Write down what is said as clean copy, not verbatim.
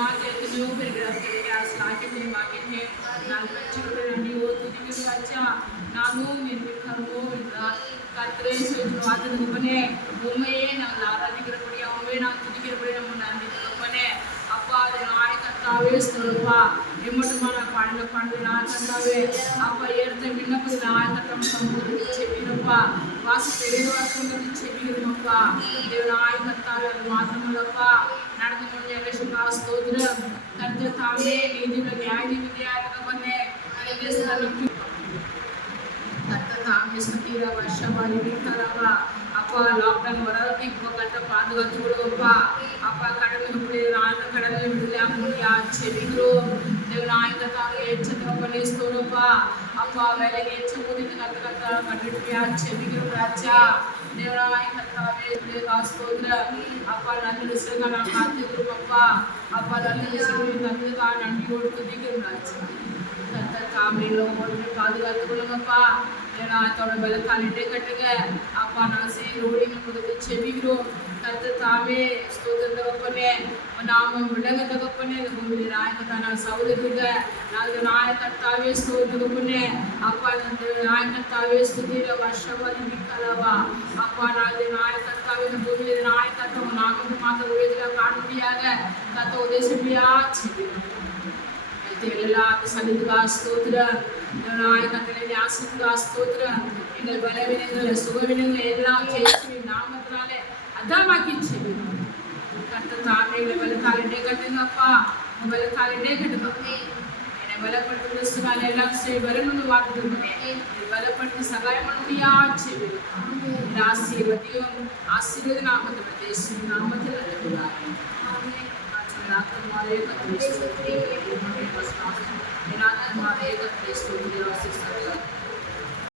எத்தனையோ பேர் ஸ்லாக்கியத்தை வாக்கியத்தை நான் பெற்றுக்கொள்ள நன்றி துதிக்கிற ராஜா நானும் என் வீட்டுக்காரமும் என்றால் கர்த்தரே வார்த்தை தகப்பனே உண்மையே நாங்கள் ஆராதிக்கிறபடியா உண்மையை நாங்கள் துதிக்கிறபடி நம்ம நன்றி தகப்பனே அப்பா அது நாய் கர்த்தாவே சொல்லுவா எம்மட்டுமான பாடல நாய் கர்த்தாவே அப்பா ஏற்ற விண்ணப்பது நாய் கர்த்தம் சமூகத்துக்கு செவிக்கிறப்பா வாசி பெரிய வாசங்களுக்கு செவிக்கிறோமப்பா நாய் கர்த்தாவே அது மாத்திரமல்லப்பா நடந்து முடிஞ்ச ஸ்தோத்திரம் கர்த்த தாமே நீதியுள்ள நியாயாதிபதியா தகப்பனே தாமே சத்தீர வருஷமாரி வீட்டாரவா அப்பா லாக்டவுன் வராது இப்போ கட்ட பாதுகாத்து விடுவோப்பா அப்பா கடலுக்கு பிள்ளைகள் ஆழ்ந்த கடலில் விடுதலை முடியா செவிக்கிறோம் தேவனாய் தாங்க ஏற்ற பண்ணி ஸ்தோரப்பா அப்பா வேலைக்கு ஏற்ற முடிந்து கத்த கட்டியா செவிக்கிறோம் ராஜா தேவனாய் கத்தாவே ஸ்தோத்திரம் அப்பா நல்ல விஷயங்கள் நான் காத்துக்கிறோம் அப்பா நல்ல விஷயங்கள் தந்ததுக்காக நன்றியோடு துதிக்கிறோம் ராஜா கத்த தாமையில ஓடுங்க பாதுகாத்து கொள்ளுங்கப்பா தோட பலத்தாலிட்டே கட்டுங்க அப்பா நான் செய்யறோடி கொடுத்து செவிக்கிறோம் கத்த தாமே ஸ்தோத்திர தகப்பனே நாம விளங்க தகப்பனே உங்களுடைய நாயகத்தா நான் சௌதரிக நாங்கள் நாயகத்தாவே ஸ்தோத்திரப்பனே அப்பா நாயகத்தாவே ஸ்துதிர வருஷவாதி மிக்கலவா அப்பா நாங்கள் நாயகத்தாவே பூமியில நாயகத்தம் நாங்கள் மாத்த உலகத்துல காணும்படியாக கத்த உதேசப்படியா செவிக்கிறோம் எல்லா சன்னிதிகா ஸ்தோத்திரம் நாயகத்திலே ஆசிரியா ஸ்தோத்திரம் எங்கள் பலவீனங்கள் சுகவீனங்கள் எல்லாம் கேள்வி நாமத்தினாலே அதாமாக்கி செவிக்கிறோம் கத்த தாமே பலத்தாலிட்டே கட்டுங்கப்பா பலத்தாலிட்டே கட்டுங்க என்னை பலப்பட்டு கிறிஸ்துவால் எல்லாம் வரணும்னு வார்த்தை பலப்பட்டு சகாயம் முடியா செவிக்கிறோம் ஆசீர்வதியும் ஆசீர்வதி நாமத்தில் தேச நாமத்தில் அழைக்கிறார்கள் तुम्हारे